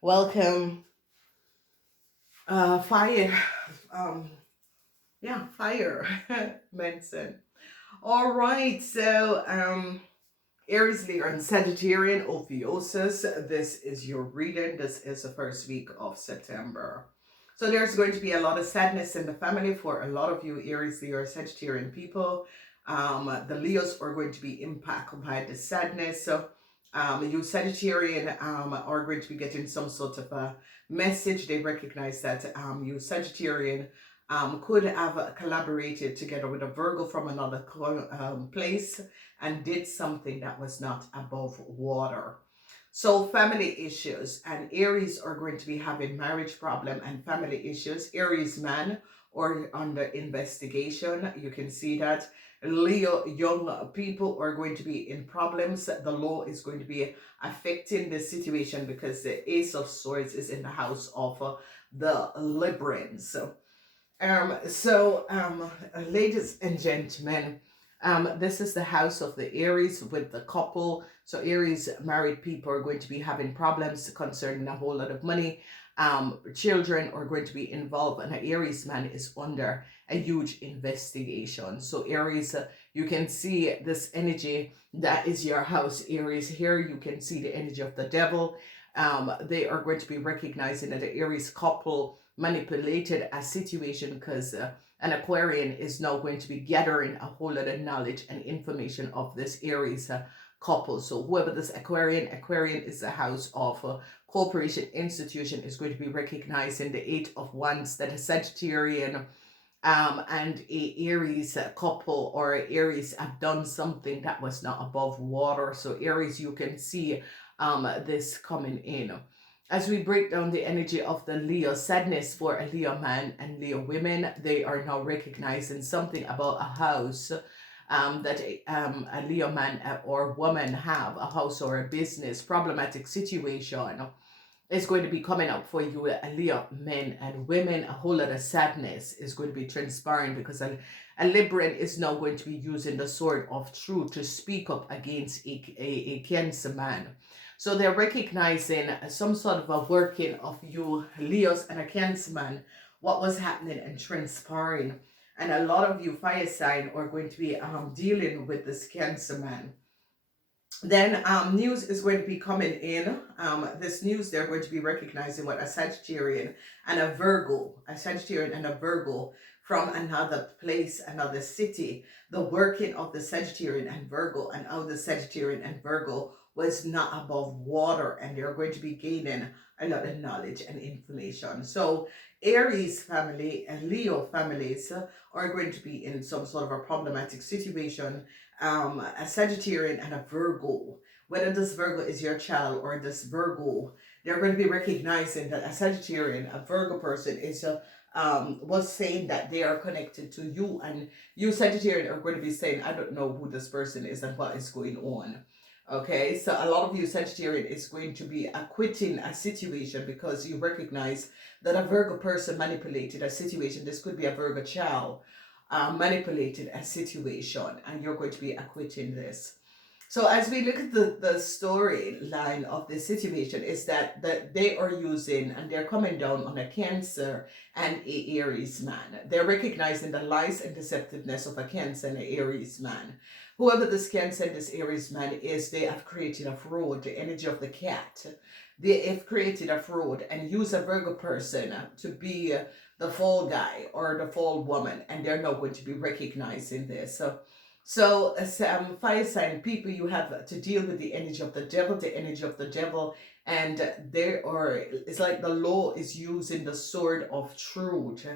Welcome, fire. Um, fire, Benson. All right, so Aries, Leo, and Sagittarian Ophiuchus. This is your reading. This is the first week of September. So there's going to be a lot of sadness in the family for a lot of you Aries, Leo, or Sagittarian people. The Leos are going to be impacted by the sadness. So you Sagittarian are going to be getting some sort of a message. They recognize that you Sagittarian could have collaborated together with a Virgo from another place and did something that was not above water. So family issues, and Aries are going to be having marriage problem and family issues. Aries man or under investigation. You can see that. Leo young people are going to be in problems. The law is going to be affecting the situation because the Ace of Swords is in the house of the Librans. Ladies and gentlemen, this is the house of the Aries with the couple. So Aries married people are going to be having problems concerning a whole lot of money. Children are going to be involved, and an Aries man is under a huge investigation. So Aries, you can see this energy that is your house, Aries. Here you can see the energy of the devil. They are going to be recognizing that the Aries couple manipulated a situation because an Aquarian is now going to be gathering a whole lot of knowledge and information of this Aries couple. So whoever this Aquarian is the house of corporation institution, is going to be recognizing the Eight of Wands, that a Sagittarian and a Aries couple or Aries have done something that was not above water. So Aries, you can see this coming in. As we break down the energy of the Leo, sadness for a Leo man and Leo women, they are now recognizing something about a house that a Leo man or woman have, a house or a business, problematic situation is going to be coming up for you, a Leo men and women. A whole lot of sadness is going to be transpiring because a Libran is now going to be using the sword of truth to speak up against a Cancer man. So they're recognizing some sort of a working of you Leos and a Cancer man, what was happening and transpiring. And a lot of you fire sign are going to be dealing with this Cancer man. Then news is going to be coming in. This news, they're going to be recognizing what a Sagittarian and a Virgo from another place, another city. The working of the Sagittarian and Virgo, and how the Sagittarian and Virgo was not above water, and they're going to be gaining a lot of knowledge and information. So Aries family and Leo families are going to be in some sort of a problematic situation. A Sagittarian and a Virgo, whether this Virgo is your child or this Virgo, they're going to be recognizing that a Sagittarian, a Virgo person is was saying that they are connected to you, and you Sagittarian are going to be saying, I don't know who this person is and what is going on. Okay, so a lot of you Sagittarian is going to be acquitting a situation because you recognize that a Virgo person manipulated a situation. This could be a Virgo child manipulated a situation, and you're going to be acquitting this. So as we look at the storyline of this situation, is that they are using, and they're coming down on a Cancer and a Aries man. They're recognizing the lies and deceptiveness of a Cancer and an Aries man. Whoever this Cancer and this Aries man is, they have created a fraud, the energy of the cat. They have created a fraud and use a Virgo person to be the fall guy or the fall woman, and they're not going to be recognizing this. So as fire sign people, you have to deal with the energy of the devil, and there are, it's like the law is using the sword of truth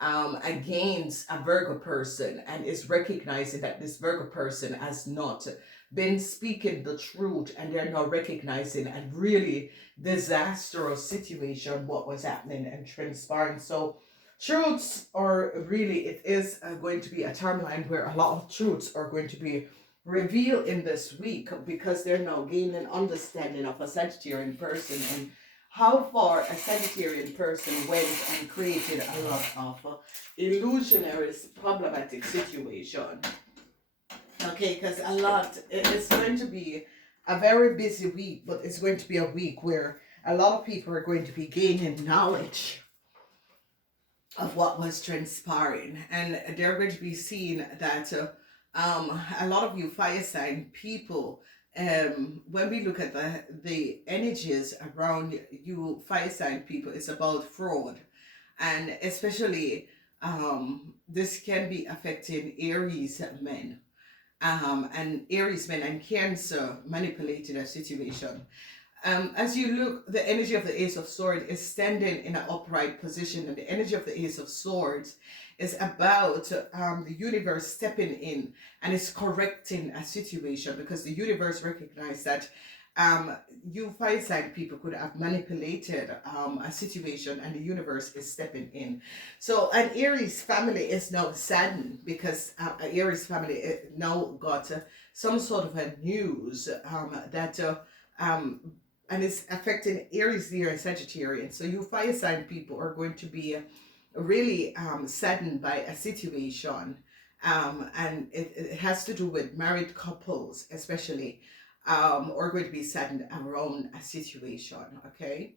against a Virgo person, and is recognizing that this Virgo person has not been speaking the truth, and they're now recognizing a really disastrous situation what was happening and transpiring. So truths are really, it is going to be a timeline where a lot of truths are going to be revealed in this week, because they're now gaining understanding of a Sagittarian person and how far a Sagittarian person went and created a lot of illusionary problematic situation. Okay, because it's going to be a very busy week, but it's going to be a week where A lot of people are going to be gaining knowledge of what was transpiring, and they're going to be seeing that a lot of you fire sign people, when we look at the energies around you fire sign people, it's about fraud, and especially this can be affecting Aries men, and Aries men and Cancer manipulating a situation. As you look, the energy of the Ace of Swords is standing in an upright position, and the energy of the Ace of Swords is about the universe stepping in and is correcting a situation, because the universe recognized that you fire sign people could have manipulated a situation, and the universe is stepping in. So an Aries family is now saddened because an Aries family now got some sort of a news that and it's affecting Aries, Leo, and Sagittarius. So you fire sign people are going to be really saddened by a situation, and it has to do with married couples, especially, are going to be saddened around a situation. Okay.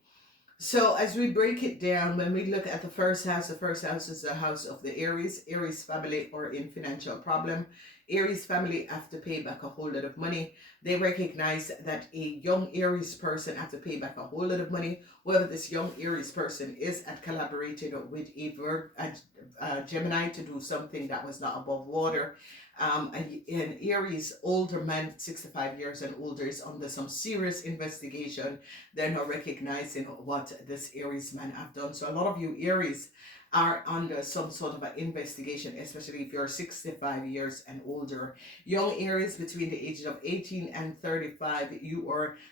So as we break it down, when we look at the first house is the house of the Aries family or in financial problem. Aries family have to pay back a whole lot of money. They recognize that a young Aries person have to pay back a whole lot of money. Whether this young Aries person is at collaborating with a Gemini to do something that was not above water. An Aries older man, 65 years and older, is under some serious investigation. They're not recognizing what this Aries man have done. So a lot of you Aries are under some sort of an investigation, especially if you're 65 years and older. Young Aries between the ages of 18 and 35, you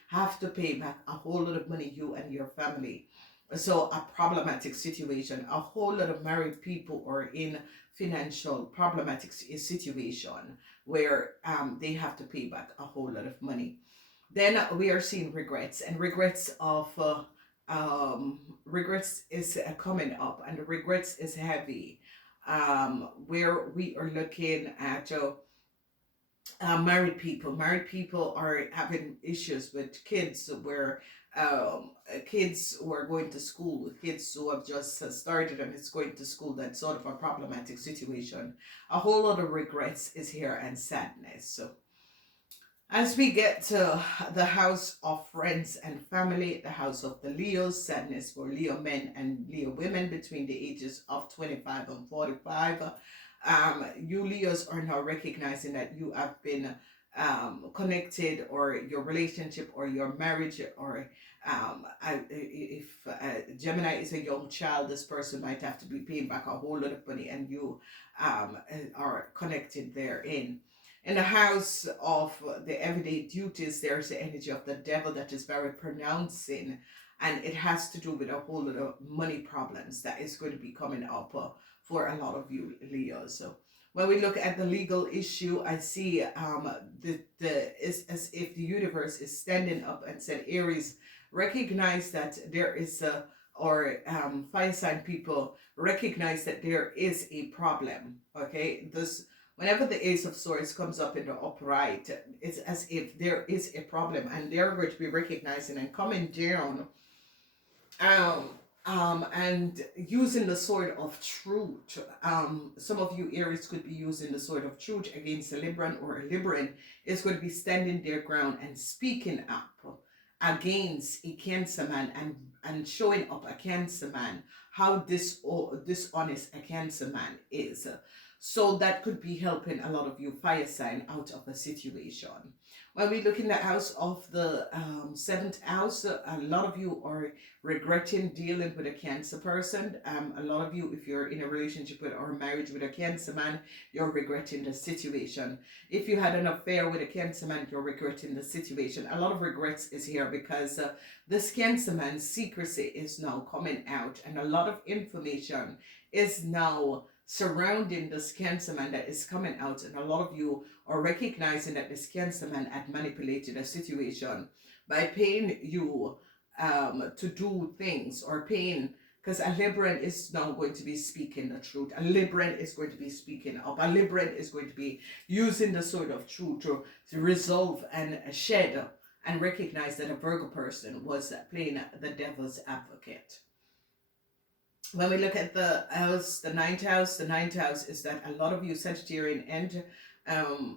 have to pay back a whole lot of money, you and your family. So a problematic situation. A whole lot of married people are in financial problematic situation where they have to pay back a whole lot of money. Then we are seeing regrets, and regrets is coming up, and the regrets is heavy, where we are looking at married people are having issues with kids, where kids who are going to school, kids who have just started and is going to school, that sort of a problematic situation. A whole lot of regrets is here and sadness. So as we get to the house of friends and family, the house of the Leos, sadness for Leo men and Leo women between the ages of 25 and 45. You Leos are now recognizing that you have been connected, or your relationship or your marriage, or if Gemini is a young child, this person might have to be paying back a whole lot of money, and you are connected therein. In the house of the everyday duties, there's the energy of the devil that is very pronouncing, and it has to do with a whole lot of money problems that is going to be coming up for a lot of you Leos. So when we look at the legal issue, I see it's as if the universe is standing up and said, Aries, recognize that there is fire sign people recognize that there is a problem. Okay, whenever the Ace of Swords comes up in the upright, it's as if there is a problem, and they're going to be recognizing and coming down and using the sword of truth. Some of you Aries could be using the sword of truth against a Libran, or a Libran is going to be standing their ground and speaking up against a Cancer man, and showing up a Cancer man, how dishonest a Cancer man is. So that could be helping a lot of you fire sign out of a situation. When we look in the house of the seventh house, a lot of you are regretting dealing with a Cancer person. A lot of you, if you're in a relationship with or marriage with a Cancer man, you're regretting the situation. If you had an affair with a Cancer man, you're regretting the situation. A lot of regrets is here because this Cancer man's secrecy is now coming out, and a lot of information is now surrounding this Cancer man that is coming out, and a lot of you are recognizing that this Cancer man had manipulated a situation by paying you to do things, or paying, because a Libran is now going to be speaking the truth. A Libran is going to be speaking up. A Libran is going to be using the sword of truth to resolve and shed and recognize that a Virgo person was playing the devil's advocate. When we look at the house, the ninth house is that a lot of you Sagittarian and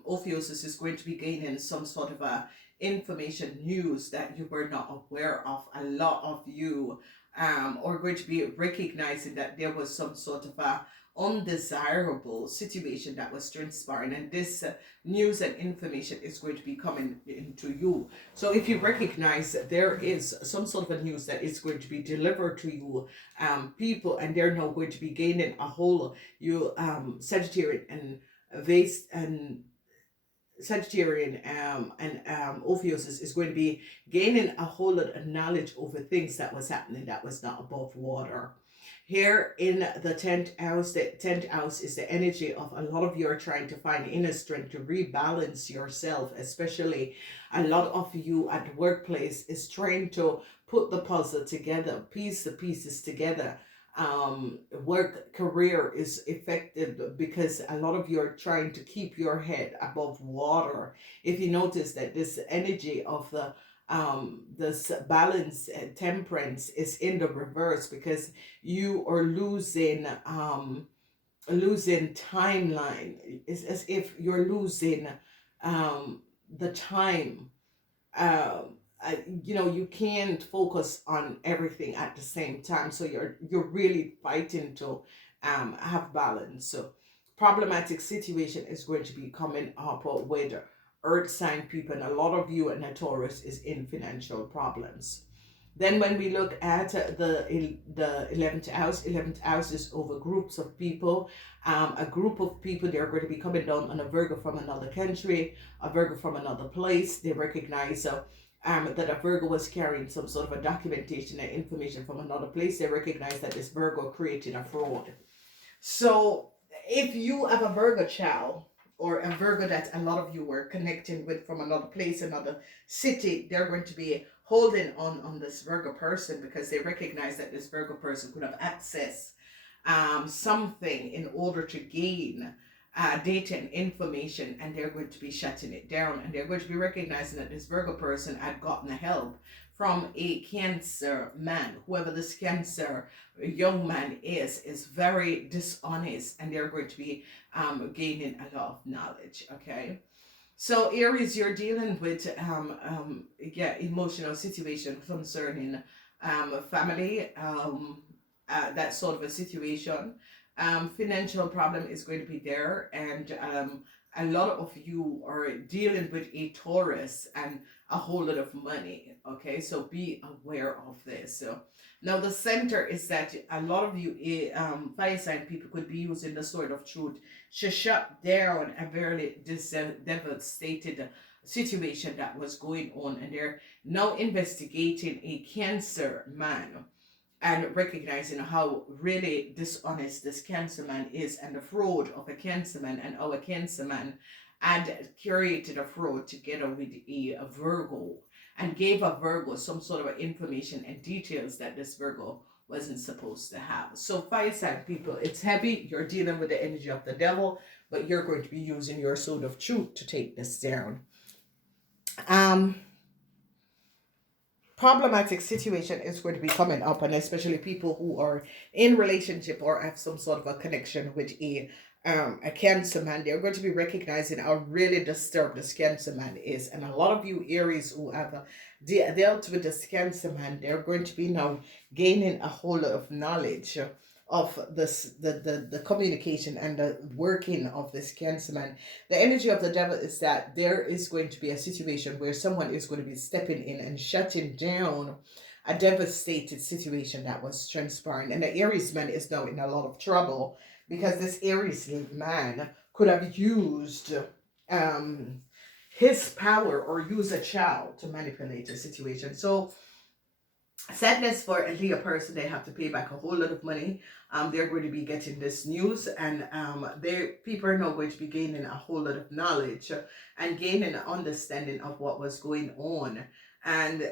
Ophiuchus is going to be gaining some sort of a information news that you were not aware of. A lot of you are going to be recognizing that there was some sort of a undesirable situation that was transpiring, and this news and information is going to be coming into you. So if you recognize that there is some sort of a news that is going to be delivered to you, people, and they're now going to be gaining a whole, you Sagittarian and vase and Sagittarian and Ophiuchus is going to be gaining a whole lot of knowledge over things that was happening that was not above water. Here in the 10th house is the energy of a lot of you are trying to find inner strength to rebalance yourself, especially a lot of you at the workplace is trying to put the puzzle together, piece the pieces together. Work career is effective because a lot of you are trying to keep your head above water. If you notice that this energy of the this balance and temperance is in the reverse, because you are losing timeline. It's as if you're losing the time. You can't focus on everything at the same time, so you're really fighting to have balance. So problematic situation is going to be coming up with earth sign people, and a lot of you and Taurus is in financial problems. Then when we look at the 11th house is over groups of people. A group of people, they're going to be coming down on a Virgo from another country, a Virgo from another place. They recognize that a Virgo was carrying some sort of a documentation and information from another place. They recognize that this Virgo created a fraud. So if you have a Virgo child, or a Virgo that a lot of you were connecting with from another place, another city, they're going to be holding on this Virgo person because they recognize that this Virgo person could have access something in order to gain data and information, and they're going to be shutting it down, and they're going to be recognizing that this Virgo person had gotten help from a Cancer man. Whoever this Cancer young man is very dishonest, and they're going to be gaining a lot of knowledge. Okay, so Aries, you're dealing with emotional situation concerning family, that sort of a situation. Financial problem is going to be there, and a lot of you are dealing with a Taurus and a whole lot of money. Okay, so be aware of this. So now the center is that a lot of you fire sign people could be using the sword of truth to shut down a very devastated situation that was going on, and they're now investigating a Cancer man and recognizing how really dishonest this Cancer man is, and the fraud of a Cancer man, and our Cancer man had created a fraud together with a Virgo, and gave a Virgo some sort of information and details that this Virgo wasn't supposed to have. So fire sign people, it's heavy. You're dealing with the energy of the devil, but you're going to be using your sword of truth to take this down. Problematic situation is going to be coming up, and especially people who are in relationship or have some sort of a connection with a Cancer man, they're going to be recognizing how really disturbed this Cancer man is. And a lot of you Aries who have dealt with this Cancer man, they're going to be now gaining a whole lot of knowledge of this, the communication and the working of this Cancer man. The energy of the devil is that there is going to be a situation where someone is going to be stepping in and shutting down a devastated situation that was transpiring, and the Aries man is now in a lot of trouble because this Aries man could have used his power or use a child to manipulate the situation. So sadness for a Leo person, they have to pay back a whole lot of money. They're going to be getting this news, and people are now going to be gaining a whole lot of knowledge and gaining an understanding of what was going on. And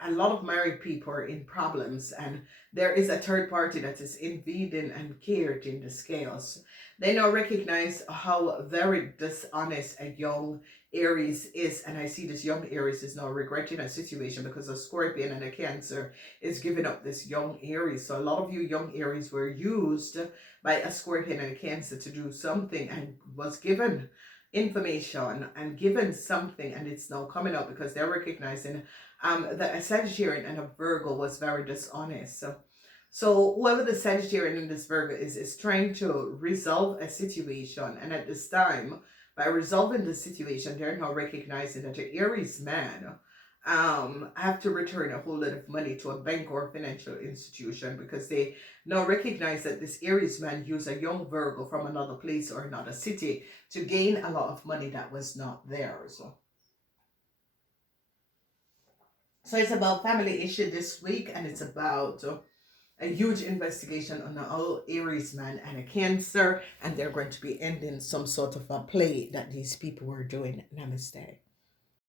a lot of married people are in problems, and there is a third party that is invading and cared in the scales. They now recognize how very dishonest a young Aries is, and I see this young Aries is now regretting a situation because a Scorpion and a Cancer is giving up this young Aries. So a lot of you young Aries were used by a Scorpion and a Cancer to do something and was given information and given something, and it's now coming up because they're recognizing that a Sagittarian and a Virgo was very dishonest. So whoever the Sagittarian in this Virgo is trying to resolve a situation, and at this time, by resolving the situation, they're now recognizing that the Aries man have to return a whole lot of money to a bank or financial institution because they now recognize that this Aries man used a young Virgo from another place or another city to gain a lot of money that was not theirs. So it's about family issue this week, and it's about a huge investigation on an all Aries man and a Cancer, and they're going to be ending some sort of a play that these people were doing. Namaste.